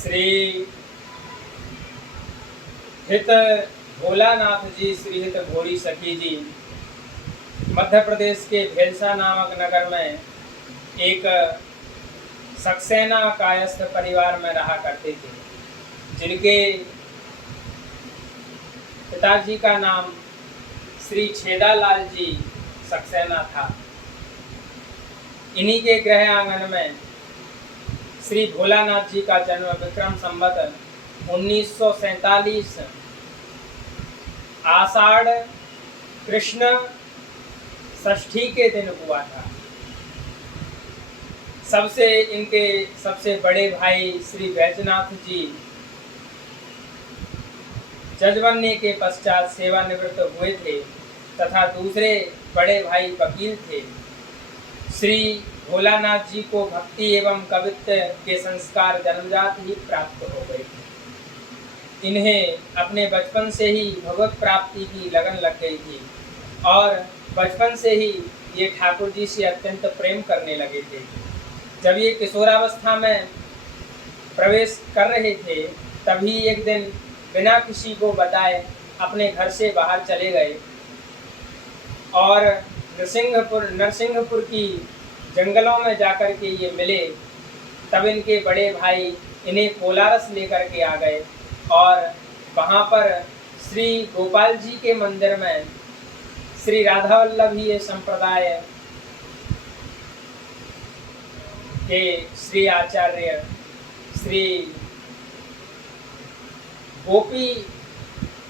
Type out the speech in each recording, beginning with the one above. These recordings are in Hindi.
श्री हित भोलानाथ जी, श्री हित भोरी सखी जी मध्य प्रदेश के भेलसा नामक नगर में एक सक्सेना कायस्थ परिवार में रहा करते थे, जिनके पिताजी का नाम श्री छेदालाल जी सक्सेना था। इन्हीं के गृह आंगन में श्री भोलानाथ जी का जन्म विक्रम संवत 1947 आषाढ़ कृष्ण षष्ठी के दिन हुआ था। इनके सबसे बड़े भाई श्री बैजनाथ जी जज बनने के पश्चात सेवानिवृत्त हुए थे तथा दूसरे बड़े भाई वकील थे। श्री भोलानाथ जी को भक्ति एवं कवित्व के संस्कार जन्मजात ही प्राप्त हो गए थे। इन्हें अपने बचपन से ही भगवत प्राप्ति की लगन लग गई थी और बचपन से ही ये ठाकुर जी से अत्यंत प्रेम करने लगे थे। जब ये किशोरावस्था में प्रवेश कर रहे थे, तभी एक दिन बिना किसी को बताए अपने घर से बाहर चले गए और नरसिंहपुर की जंगलों में जाकर के ये मिले। तब इनके बड़े भाई इन्हें कोलारस लेकर के आ गए और वहाँ पर श्री गोपाल जी के मंदिर में श्री राधा वल्लभी संप्रदाय के श्री आचार्य श्री गोपी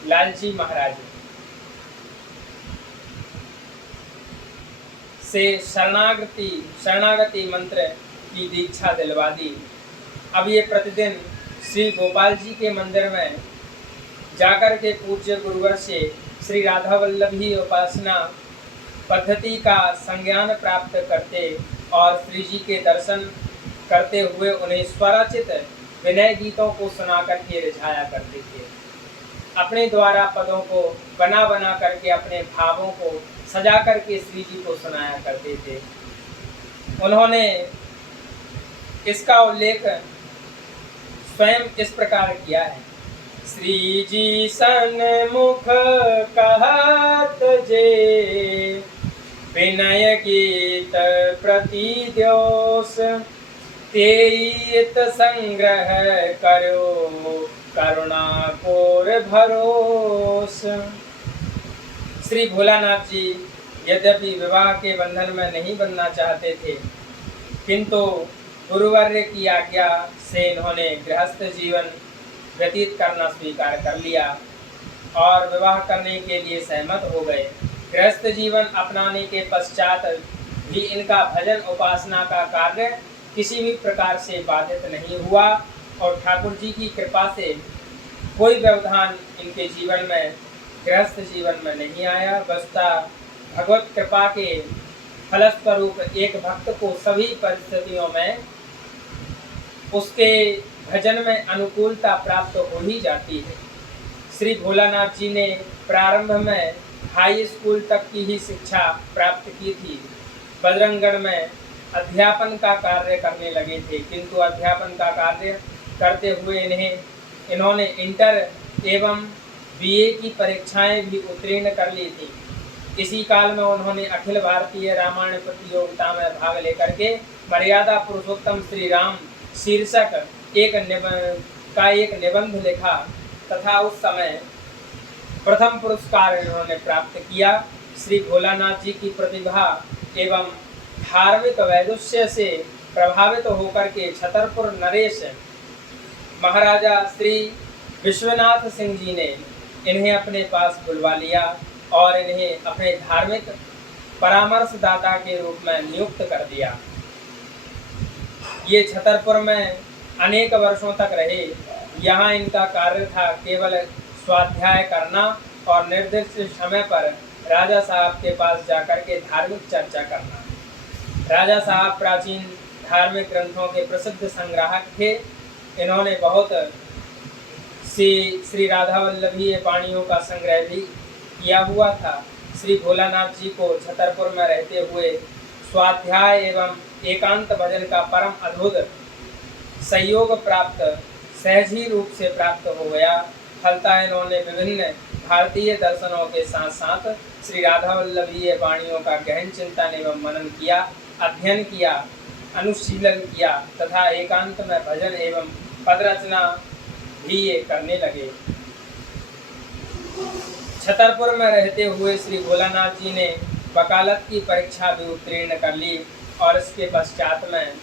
लाल जी महाराज से शरणागति मंत्र की दीक्षा दिलवा दी। अब ये प्रतिदिन श्री गोपाल जी के मंदिर में जाकर के पूज्य गुरुवर से श्री राधा वल्लभी उपासना पद्धति का संज्ञान प्राप्त करते और श्री जी के दर्शन करते हुए उन्हें स्वरचित विनय गीतों को सुना करके रिझाया करते थे। अपने द्वारा पदों को बना करके अपने भावों को सजा करके श्री जी को सुनाया करते थे। उन्होंने इसका उल्लेख स्वयं इस प्रकार किया है। श्री जी सन्मुख कहत जे विनय गीत प्रति द्योस तेत संग्रह करो करुणा कोर भरोस। श्री भोलानाथ जी यद्यपि विवाह के बंधन में नहीं बनना चाहते थे, किंतु गुरुवर्य की आज्ञा से इन्होंने गृहस्थ जीवन व्यतीत करना स्वीकार कर लिया और विवाह करने के लिए सहमत हो गए। गृहस्थ जीवन अपनाने के पश्चात भी इनका भजन उपासना का कार्य किसी भी प्रकार से बाधित नहीं हुआ और ठाकुर जी की कृपा से कोई व्यवधान इनके जीवन में गृहस्थ जीवन में नहीं आया। बस्ता भगवत कृपा के फलस्वरूप एक भक्त को सभी परिस्थितियों में उसके भजन में अनुकूलता प्राप्त हो ही जाती है। श्री भोलानाथ जी ने प्रारंभ में हाई स्कूल तक की ही शिक्षा प्राप्त की थी। बजरंगगढ़ में अध्यापन का कार्य करने लगे थे, किंतु अध्यापन का कार्य करते हुए इन्होंने इंटर एवं बीए की परीक्षाएं भी उत्तीर्ण कर ली थी। इसी काल में उन्होंने अखिल भारतीय रामायण प्रतियोगिता में भाग लेकर के मर्यादा पुरुषोत्तम श्री राम शीर्षक एक निबंध लिखा तथा उस समय प्रथम पुरस्कार इन्होंने प्राप्त किया। श्री भोलानाथ जी की प्रतिभा एवं धार्मिक वैदुष्य से प्रभावित होकर के छतरपुर नरेश महाराजा श्री विश्वनाथ सिंह जी ने इन्हें अपने पास बुलवा लिया और इन्हें अपने धार्मिक परामर्शदाता के रूप में नियुक्त कर दिया। ये छतरपुर में अनेक वर्षों तक रहे। यहाँ इनका कार्य था केवल स्वाध्याय करना और निर्दिष्ट समय पर राजा साहब के पास जाकर के धार्मिक चर्चा करना। राजा साहब प्राचीन धार्मिक ग्रंथों के प्रसिद्ध संग्राहक थे। इन्होंने बहुत श्री राधा वल्लभी पाणियों का संग्रह भी किया हुआ था। श्री भोलानाथ जी को छतरपुर में रहते हुए स्वाध्याय एवं एकांत भजन का परम अद्भुत सहयोग प्राप्त सहज ही रूप से प्राप्त हो गया। फलतः इन्होंने विभिन्न भारतीय दर्शनों के साथ साथ श्री राधा वल्लभीय वाणियों का गहन चिंतन एवं मनन किया, अध्ययन किया, अनुशीलन किया तथा एकांत में भजन एवं पद रचना भी ये करने लगे। छतरपुर में रहते हुए श्री भोलानाथ जी ने वकालत की परीक्षा भी उत्तीर्ण कर ली और इसके पश्चात में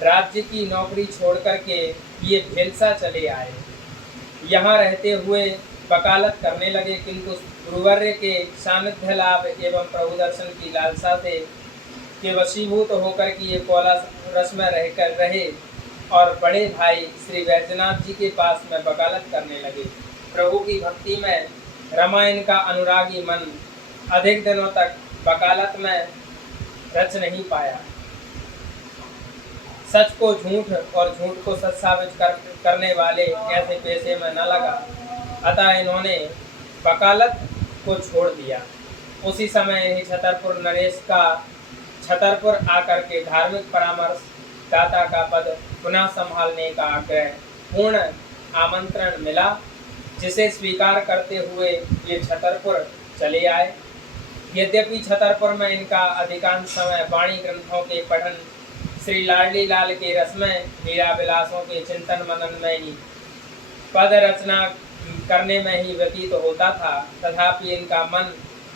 राज्य की नौकरी छोड़कर के ये भेलसा चले आए। यहाँ रहते हुए वकालत करने लगे, किंतु गुरुवर्य के सानिध्य लाभ एवं प्रभु दर्शन की लालसा से के वशीभूत होकर के ये कोलारस में रहकर रहे और बड़े भाई श्री वैद्यनाथ जी के पास में वकालत करने लगे। प्रभु की भक्ति में रामायण का अनुरागी मन अधिक दिनों तक वकालत में रच नहीं पाया। सच को झूठ और झूठ को सच साबित करने वाले ऐसे पेशे में न लगा, अतः इन्होंने वकालत को छोड़ दिया। उसी समय ही छतरपुर नरेश का छतरपुर आकर के धार्मिक परामर्श दाता का पद पुनः संभालने का आग्रह पूर्ण आमंत्रण मिला, जिसे स्वीकार करते हुए ये छतरपुर चले आए। यद्यपि छतरपुर में इनका अधिकांश समय वाणी ग्रंथों के पठन, श्री लाडली लाल के रसमय लीला विलासों के चिंतन मनन में ही, पद रचना करने में ही व्यतीत होता था, तथापि इनका मन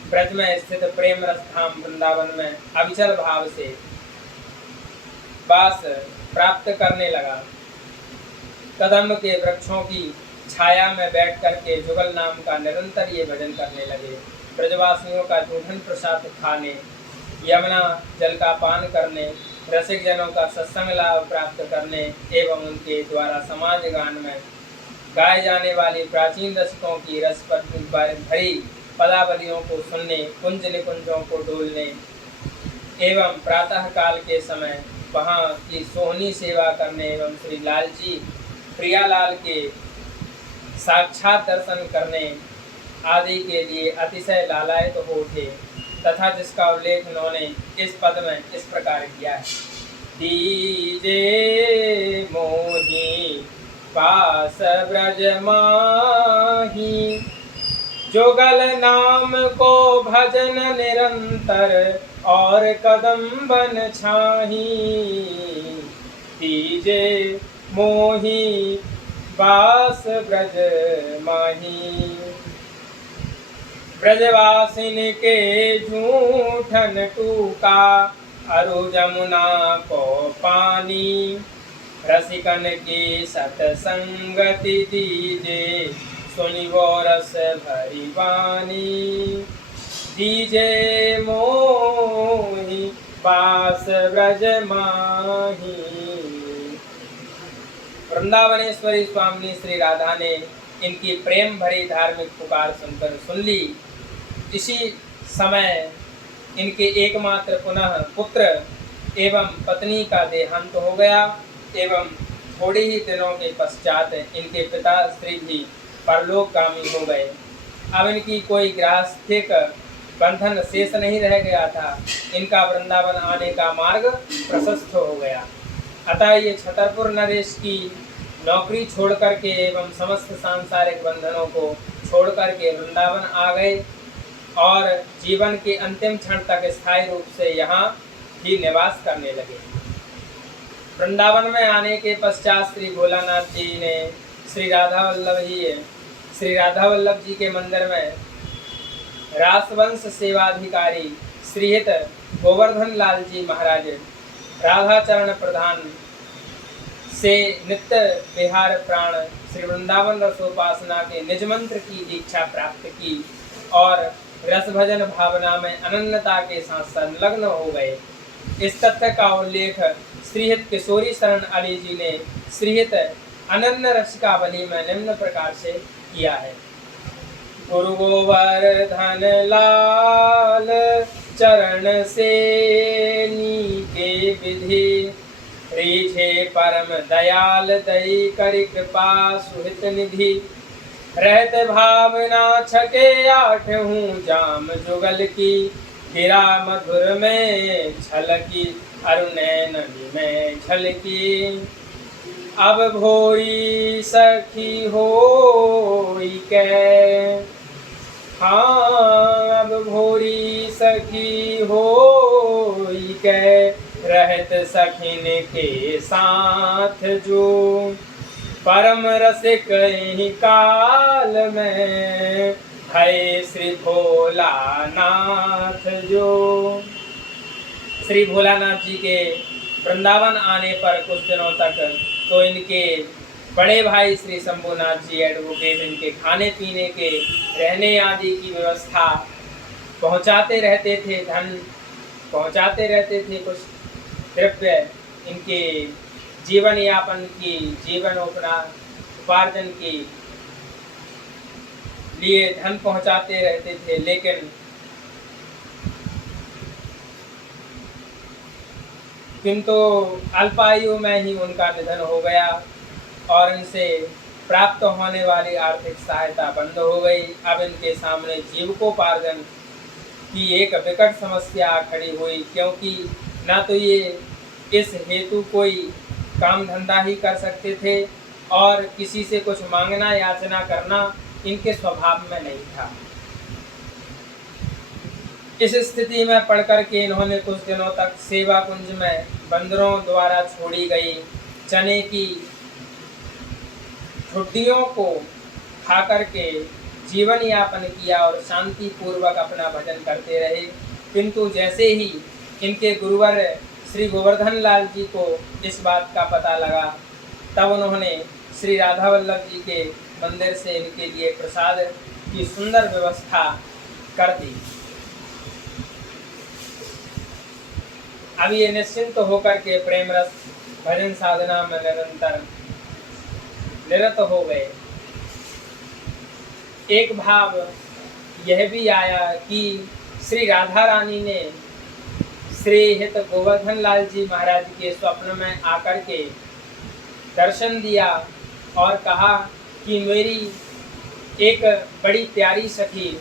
ब्रज में स्थित प्रेम रस धाम वृंदावन में अविचल भाव से वास प्राप्त करने लगा। कदम्ब के वृक्षों की छाया में बैठ करके जुगल नाम का निरंतर ये भजन करने लगे। ब्रजवासियों का जूठन प्रसाद खाने, यमुना जल का पान करने, रसिक जनों का सत्संग लाभ प्राप्त करने एवं उनके द्वारा समाज गान में गाए जाने वाली प्राचीन रसिकों की रस भरी पदावलियों को सुनने, कुंज निकुंजों को डोलने एवं प्रातः काल के समय वहाँ की सोहनी सेवा करने एवं श्री लालजी प्रियालाल के साक्षात दर्शन करने आदि के लिए अतिशय लालायित हो उठे, तथा जिसका उल्लेख उन्होंने इस पद में इस प्रकार किया है। दीजे मोही पास ब्रज माही, जुगल नाम को भजन निरंतर और कदम बन छाही। दीजे मोही बास ब्रज माही, ब्रजवासिन के झूठन टूका अरु जमुना को पानी। रसिकन की सतसंगति दीजे, सुनि वो रस भरी वाणी। दीजे मोहि पास ब्रज माही। वृंदावनेश्वरी स्वामिनी श्री राधा ने इनकी प्रेम भरी धार्मिक पुकार सुनकर सुन ली। इसी समय इनके एकमात्र पुनः पुत्र एवं पत्नी का देहांत हो गया एवं थोड़े ही दिनों के पश्चात इनके पिता स्त्री भी परलोकगामी हो गए। अब इनकी कोई गृहस्थिक बंधन शेष नहीं रह गया था। इनका वृंदावन आने का मार्ग प्रशस्त हो गया। अतः ये छतरपुर नरेश की नौकरी छोड़ करके एवं समस्त सांसारिक बंधनों को छोड़ करके वृंदावन आ गए और जीवन के अंतिम क्षण तक स्थायी रूप से यहाँ ही निवास करने लगे। वृंदावन में आने के पश्चात श्री भोलानाथ जी ने श्री राधा वल्लभ जी के मंदिर में रासवंश सेवाधिकारी श्रीहित गोवर्धन लाल जी महाराज राधाचरण प्रधान से नित्य विहार प्राण श्री वृंदावन रसोपासना के निज मंत्र की दीक्षा प्राप्त की और रस भजन भावना में अनन्यता के साथ संलग्न हो गए। इस तथ्य का उल्लेख श्रीहित किशोरी शरण अली जी ने श्रीहित अनन्य रसिकावली में निम्न प्रकार से किया है। गुरु गोवर्धन लाल चरण से नीके विधि, रीझे परम दयाल दई करि कृपा सुहित निधि। रहत भावना छके आठहूँ जाम जुगल की, गिरा मधुर में छलकी अरुणैन में झलकी। अब भोरी सखी होई कै, हाँ अब भोरी सखी होई कै, रहत सखिन के साथ जो, परम रसिक ही काल में है श्री भोलानाथ जो। श्री भोलानाथ जी के वृंदावन आने पर कुछ दिनों तक तो इनके बड़े भाई श्री शंभुनाथ जी एडवोकेट इनके खाने पीने के रहने आदि की व्यवस्था पहुंचाते रहते थे, धन पहुंचाते रहते थे, कुछ द्रव्य इनके जीवन यापन की, जीवन उपार्जन की लिए धन पहुंचाते रहते थे। लेकिन किंतु अल्पायु में ही उनका निधन हो गया और इनसे प्राप्त होने वाली आर्थिक सहायता बंद हो गई। अब इनके सामने जीविकोपार्जन की एक विकट समस्या खड़ी हुई, क्योंकि ना तो ये इस हेतु कोई काम धंधा ही कर सकते थे और किसी से कुछ मांगना याचना करना इनके स्वभाव में नहीं था। इस स्थिति में पढ़कर के इन्होंने कुछ दिनों तक सेवा कुंज में बंदरों द्वारा छोड़ी गई चने की छुट्टियों को खाकर के जीवन यापन किया और शांति पूर्वक अपना भजन करते रहे। किंतु जैसे ही इनके गुरुवर श्री गोवर्धन लाल जी को इस बात का पता लगा, तब उन्होंने श्री राधा वल्लभ जी के मंदिर से इनके लिए प्रसाद की सुंदर व्यवस्था कर दी। अब ये निश्चिंत होकर के प्रेम रस भजन साधना में निरंतर निरत हो गए। एक भाव यह भी आया कि श्री राधा रानी ने श्री हित गोवर्धन लाल जी महाराज के स्वप्न में आकर के दर्शन दिया और कहा कि मेरी एक बड़ी प्यारी सखी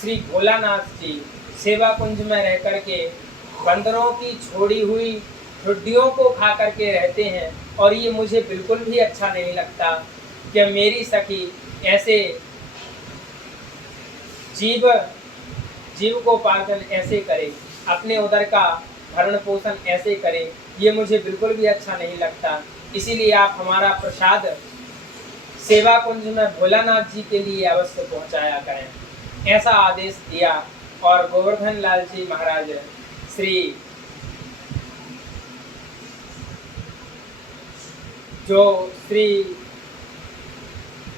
श्री भोलानाथ जी सेवा कुंज में रह कर के बंदरों की छोड़ी हुई हड्डियों को खा करके रहते हैं और ये मुझे बिल्कुल भी अच्छा नहीं लगता कि मेरी सखी ऐसे जीव को पालन ऐसे करे, अपने उदर का भरण पोषण ऐसे करे, ये मुझे बिल्कुल भी अच्छा नहीं लगता। इसीलिए आप हमारा प्रसाद सेवा कुंज में भोलानाथ जी के लिए अवश्य पहुंचाया करें, ऐसा आदेश दिया। और गोवर्धन लाल जी महाराज श्री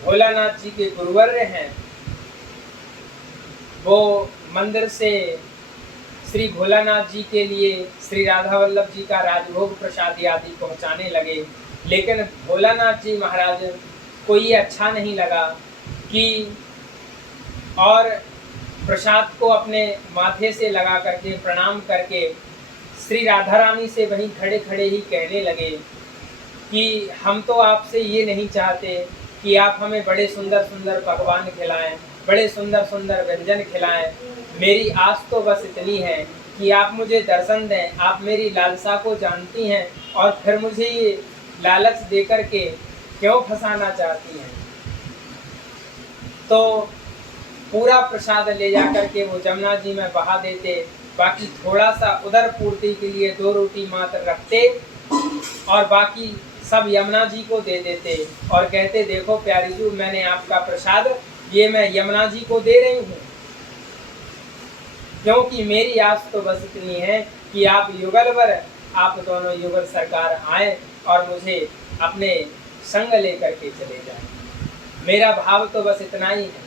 भोलानाथ जी के गुरुवर्य हैं, वो मंदिर से श्री भोलानाथ जी के लिए श्री राधा वल्लभ जी का राजभोग प्रसाद आदि पहुंचाने लगे। लेकिन भोलानाथ जी महाराज को ये अच्छा नहीं लगा कि और प्रसाद को अपने माथे से लगा करके प्रणाम करके श्री राधा रानी से वहीं खड़े खड़े ही कहने लगे कि हम तो आपसे ये नहीं चाहते कि आप हमें बड़े सुंदर सुंदर पकवान खिलाएं, बड़े सुंदर सुंदर व्यंजन खिलाएं। मेरी आस तो बस इतनी है कि आप मुझे दर्शन दें। आप मेरी लालसा को जानती हैं और फिर मुझे ये लालच देकर के क्यों फंसाना चाहती हैं। तो पूरा प्रसाद ले जा करके वो जमुना जी में बहा देते, बाकी थोड़ा सा उधर पूर्ति के लिए 2 रोटी मात्र रखते और बाकी सब यमुना जी को दे देते और कहते देखो प्यारी जी, मैंने आपका प्रसाद ये मैं यमुना जी को दे रही हूँ, क्योंकि मेरी आस तो बस इतनी है कि आप युगलवर, आप दोनों युगल सरकार आए और मुझे अपने संग लेकर के चले जाएं। मेरा भाव तो बस इतना ही है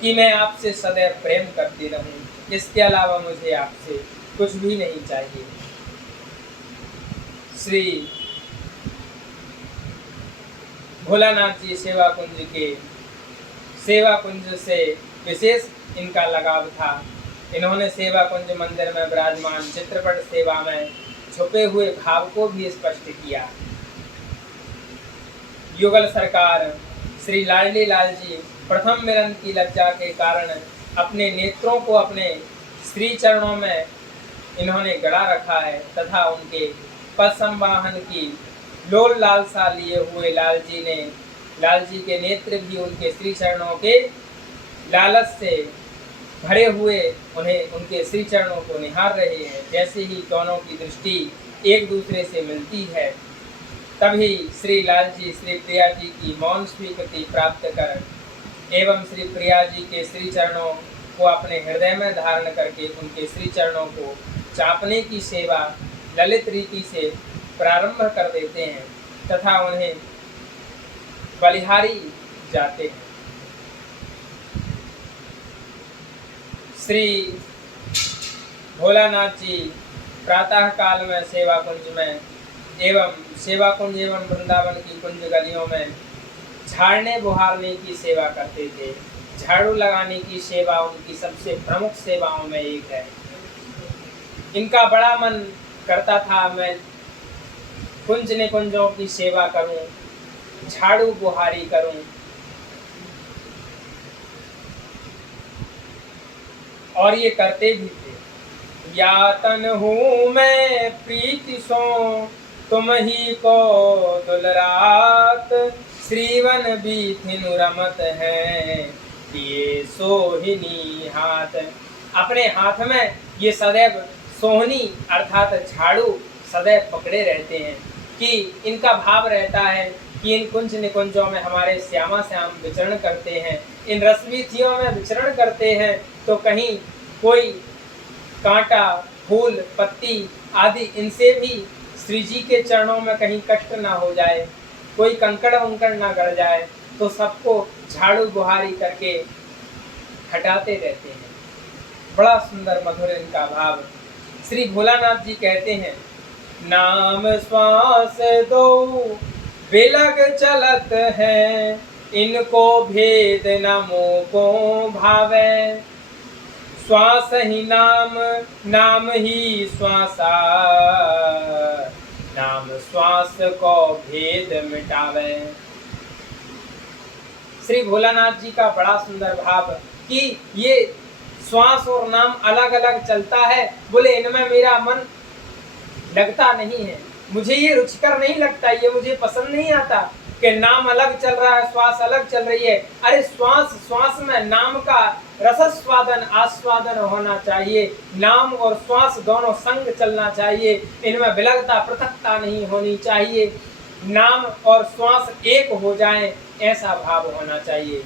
कि मैं आपसे सदैव प्रेम करती रहूं, इसके अलावा मुझे आपसे कुछ भी नहीं चाहिए। श्री भोलानाथ जी सेवा कुंज से विशेष इनका लगाव था। इन्होंने सेवा कुंज मंदिर में विराजमान चित्रपट सेवा में छुपे हुए भाव को भी स्पष्ट किया। युगल सरकार श्री लाडली लाल जी प्रथम मिलन की लज्जा के कारण अपने नेत्रों को अपने श्री चरणों में इन्होंने गड़ा रखा है तथा उनके पद संवाहन की लोल लालसा लिए हुए लाल जी के नेत्र भी उनके श्री चरणों के लालच से भरे हुए उन्हें उनके श्री चरणों को निहार रहे हैं। जैसे ही दोनों की दृष्टि एक दूसरे से मिलती है, तभी श्री लाल जी श्री प्रिया जी की मौन स्वीकृति प्राप्त कर एवं श्री प्रिया जी के श्री चरणों को अपने हृदय में धारण करके उनके श्री चरणों को चापने की सेवा ललित रीति से प्रारंभ कर देते हैं तथा उन्हें बलिहारी जाते हैं। श्री भोलानाथ जी प्रातः काल में सेवा कुंज एवं वृंदावन की कुंज गलियों में झाड़ने बुहारने की सेवा करते थे। झाड़ू लगाने की सेवा उनकी सबसे प्रमुख सेवाओं में एक है। इनका बड़ा मन करता था मैं कुंज निकुंजों की सेवा करूं, झाड़ू बुहारी करूं, और ये करते भी थे। यातन हूँ मैं प्रीति सो तुम ही को दुलरात, श्रीवन बीथिन रमत है ये सोहिनी हाथ। अपने हाथ में ये सदैव सोहनी अर्थात झाड़ू सदैव पकड़े रहते हैं कि इनका भाव रहता है कि इन कुंज निकुंजों में हमारे श्यामा श्याम विचरण करते हैं, इन रसवीथियों में विचरण करते हैं, तो कहीं कोई कांटा फूल पत्ती आदि इनसे भी श्री जी के चरणों में कहीं कष्ट ना हो जाए, कोई कंकड़ उंकड़ ना गड़ जाए, तो सबको झाड़ू बुहारी करके हटाते रहते हैं। बड़ा सुंदर मधुर इनका भाव। श्री भोलानाथ जी कहते हैं, नाम श्वास दो बिलग चलत है, इनको भेद नमो को भावे, श्वास ही नाम नाम ही श्वासा, नाम श्वास को भेद मिटावे। श्री भोलानाथ जी का बड़ा सुंदर भाव कि ये श्वास और नाम अलग अलग चलता है, बोले इनमें मेरा मन लगता नहीं है, मुझे ये रुचिकर नहीं लगता, ये मुझे पसंद नहीं आता कि नाम अलग चल रहा है श्वास अलग चल रही है। अरे श्वास में नाम का रसस्वादन आस्वादन होना चाहिए, नाम और श्वास दोनों संग चलना चाहिए, इनमें विलगता पृथकता नहीं होनी चाहिए, नाम और श्वास एक हो जाएं ऐसा भाव होना चाहिए।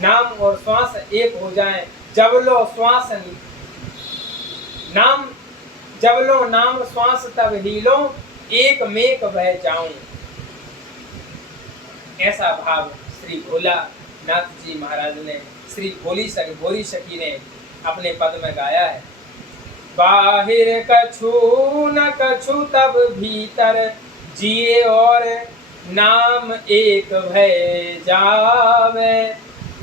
नाम और श्वास एक हो जाएं, जब लो नाम श्वास तब ही लो, एक मेक बह जाऊं, ऐसा भाव श्री भोलानाथ जी महाराज ने श्री भोली सखी ने अपने पद में गाया है। बाहिर कछु न कछु तब भीतर जिए और नाम एक भय जावे,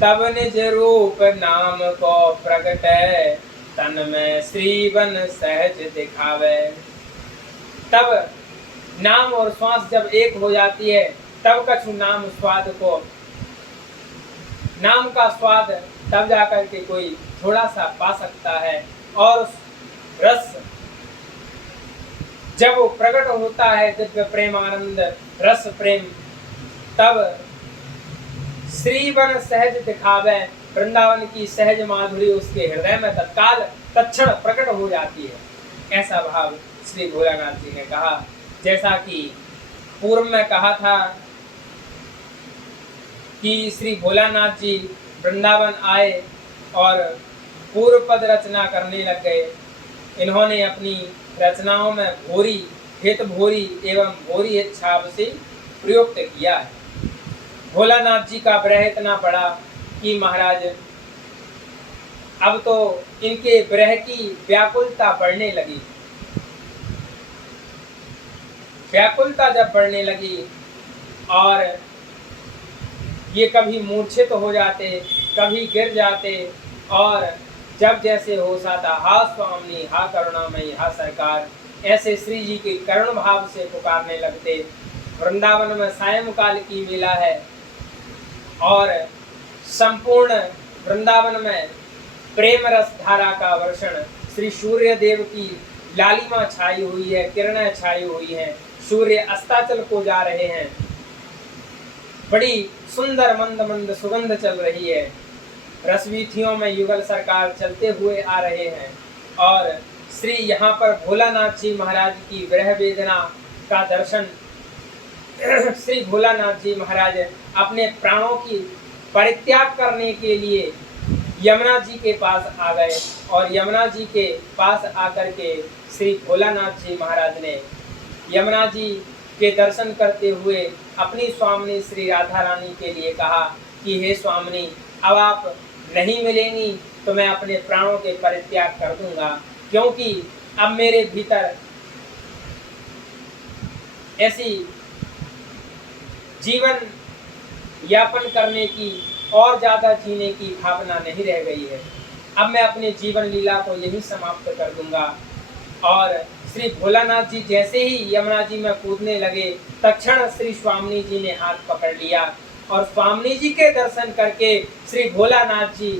तब निज रूप नाम को प्रगटै, तन में श्रीवन सहज दिखावे। तब नाम और श्वास जब एक हो जाती है, तब कछु नाम का स्वाद तब जाकर के कोई थोड़ा सा पा सकता है, और रस जब वो प्रकट होता है दिव्य प्रेम आनंद रस प्रेम, तब श्रीवन सहज दिखावे, वृंदावन की सहज माधुरी उसके हृदय में तत्क्षण प्रकट हो जाती है। ऐसा भाव श्री भोलानाथ जी ने कहा। जैसा कि पूर्व में कहा था कि श्री भोलानाथ जी वृंदावन आए और पूर्व पद रचना करने लग गए। इन्होंने अपनी रचनाओं में भोरी हित भोरी एवं भोरी हित छाप से प्रयुक्त किया है। भोलानाथ जी का विरह इतना बड़ा कि महाराज अब तो इनके विरह की व्याकुलता बढ़ने लगी। व्याकुलता जब बढ़ने लगी और ये कभी मूर्छित हो जाते, कभी गिर जाते, और जब जैसे होश आता, हा स्वामी हा करुणामयी हा सरकार, ऐसे श्री जी के करुण भाव से पुकारने लगते। वृंदावन में सायंकाल की वेला है और संपूर्ण वृंदावन में प्रेम रस धारा का वर्षण श्री सूर्य देव की लालिमा छाई हुई है, किरणें छाई हुई हैं, सूर्य अस्ताचल को जा रहे हैं, बड़ी सुंदर मंद मंद सुगंध चल रही है, रसवीथियों में युगल सरकार चलते हुए आ रहे हैं और श्री यहाँ पर भोलानाथ जी महाराज की विरह वेदना का दर्शन श्री भोलानाथ जी महाराज अपने प्राणों की परित्याग करने के लिए यमुना जी के पास आ गए और यमुना जी के पास आकर के श्री भोलानाथ जी महाराज ने यमुना जी के दर्शन करते हुए अपनी स्वामिनी श्री राधा रानी के लिए कहा कि हे स्वामिनी, अब आप नहीं मिलेंगी तो मैं अपने प्राणों के परित्याग कर दूंगा, क्योंकि अब मेरे भीतर ऐसी जीवन यापन करने की और ज़्यादा जीने की भावना नहीं रह गई है। अब मैं अपने जीवन लीला को यही समाप्त कर दूंगा। और श्री भोलानाथ जी जैसे ही यमुना जी में कूदने लगे, तत्क्षण श्री स्वामिनी जी ने हाथ पकड़ लिया और स्वामिनी जी के दर्शन करके श्री भोलानाथ जी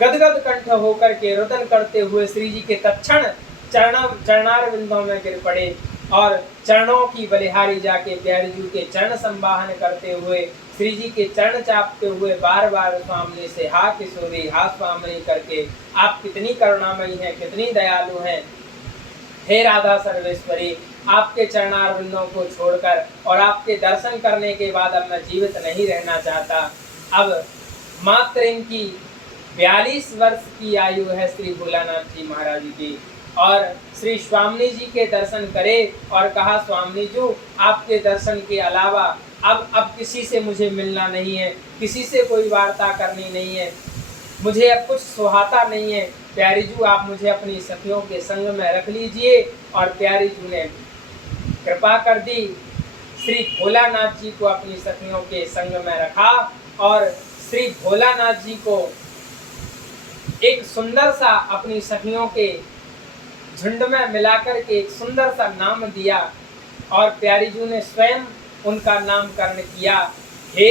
गदगद कंठ होकर के रुदन करते हुए श्री जी के तत्क्षण चरणार बिंदों में गिर पड़े और चरणों की बलिहारी जाके प्यारी जी के चरण संवाहन करते हुए श्री जी के चरण चापते हुए बार बार स्वामिनी से हा किशोरी हा स्वामिनी करके, आप कितनी करुणामयी हैं, कितनी दयालु हैं, हे राधा सर्वेश्वरी, आपके चरणार बिंदों को छोड़कर और आपके दर्शन करने के बाद अब मैं जीवित नहीं रहना चाहता। अब मात्र इनकी 42 वर्ष की आयु है श्री भोलानाथ जी महाराज की, और श्री स्वामिनी जी के दर्शन करे और कहा स्वामिनी जी, आपके दर्शन के अलावा अब किसी से मुझे मिलना नहीं है, किसी से कोई वार्ता करनी नहीं है, मुझे अब कुछ सुहाता नहीं है। प्यारी जू, आप मुझे अपनी सखियों के संग में रख लीजिए। और प्यारी जू ने कृपा कर दी, श्री भोलानाथ जी को अपनी सखियों के संग में रखा और श्री भोलानाथ जी को एक सुंदर सा अपनी सखियों के झुंड में मिलाकर के एक सुंदर सा नाम दिया और प्यारी जू ने स्वयं उनका नामकरण किया, हे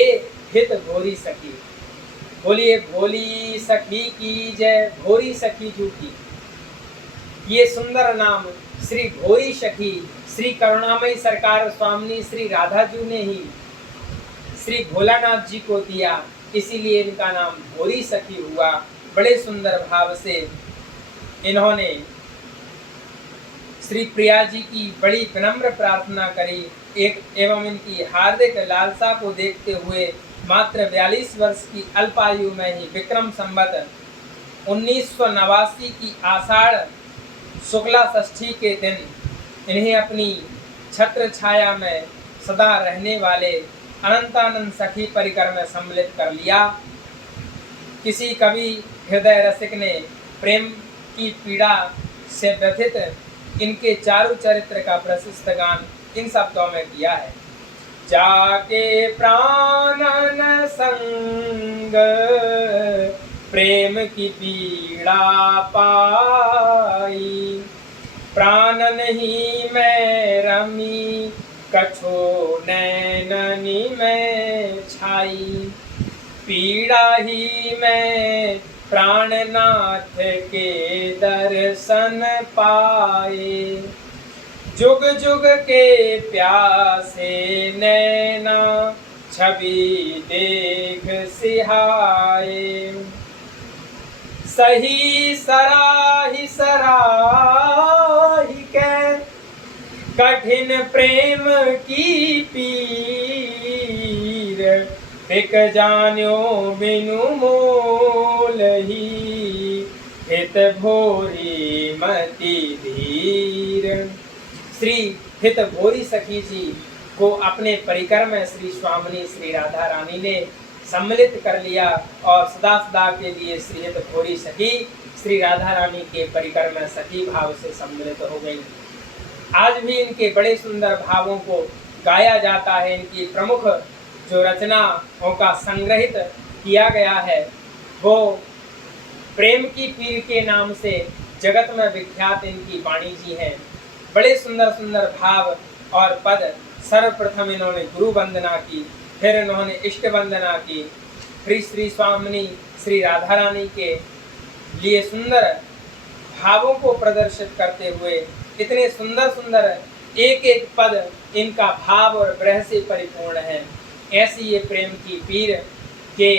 हित भोरी सखी। बोलिए भोली सखी की जय, भोरी सखी जू की। ये सुंदर नाम श्री भोरी सखी श्री करुणामयी सरकार स्वामिनी श्री राधा जू ने ही श्री भोलानाथ जी को दिया, इसीलिए इनका नाम भोरी सखी हुआ। बड़े सुंदर भाव से इन्होंने श्री प्रिया जी की बड़ी विनम्र प्रार्थना करी एवं इनकी हार्दिक लालसा को देखते हुए मात्र 42 वर्ष की अल्पायु में ही विक्रम संवत 1989 की आषाढ़ शुक्ला षष्ठी के दिन इन्हें अपनी छत्र छाया में सदा रहने वाले अनंतानंद सखी परिकर में सम्मिलित कर लिया। किसी कवि हृदय रसिक ने प्रेम की पीड़ा से व्यथित इनके चारु चरित्र का प्रशस्त गान इन शब्दों में किया है। जाके प्राणन संग प्रेम की पीड़ा पाई, प्राणन ही मैं रमी कछो नैननी में छाई, पीड़ा ही मैं प्राणनाथ के दर्शन पाए, जुग जुग के प्यासे नैना छवि देख सिहाए, सही सराही सराही के कठिन प्रेम की पीर, बिक जान्यो बिनु मोल ही, हित भोरी मति धीर। श्री हित भोरी सखी जी को अपने परिकर में श्री स्वामिनी श्री राधा रानी ने सम्मिलित कर लिया और सदा सदा के लिए श्री हित भोरी सखी श्री राधा रानी के परिकर में सखी भाव से सम्मिलित हो गई। आज भी इनके बड़े सुंदर भावों को गाया जाता है। इनकी प्रमुख जो रचनाओं का संग्रहित किया गया है वो प्रेम की पीर के नाम से जगत में विख्यात इनकी वाणी जी हैं। बड़े सुंदर सुंदर भाव और पद। सर्वप्रथम इन्होंने गुरु वंदना की, फिर इन्होंने इष्ट वंदना की, फिर श्री स्वामिनी श्री राधा रानी के लिए सुंदर भावों को प्रदर्शित करते हुए इतने सुंदर सुंदर एक एक पद इनका भाव और ब्रह से परिपूर्ण है। ऐसी ये प्रेम की पीर के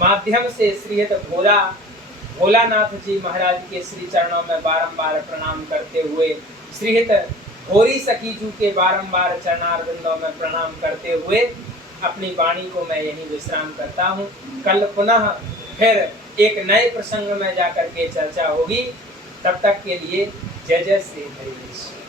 माध्यम से श्रीहित भोलानाथ जी महाराज के श्री चरणों में बारंबार प्रणाम करते हुए, श्रीहित भोरी सखी जू के बारंबार चरणारविंदों में प्रणाम करते हुए अपनी वाणी को मैं यहीं विश्राम करता हूँ। कल पुनः फिर एक नए प्रसंग में जाकर के चर्चा होगी। तब तक के लिए जय जय श्री हरि।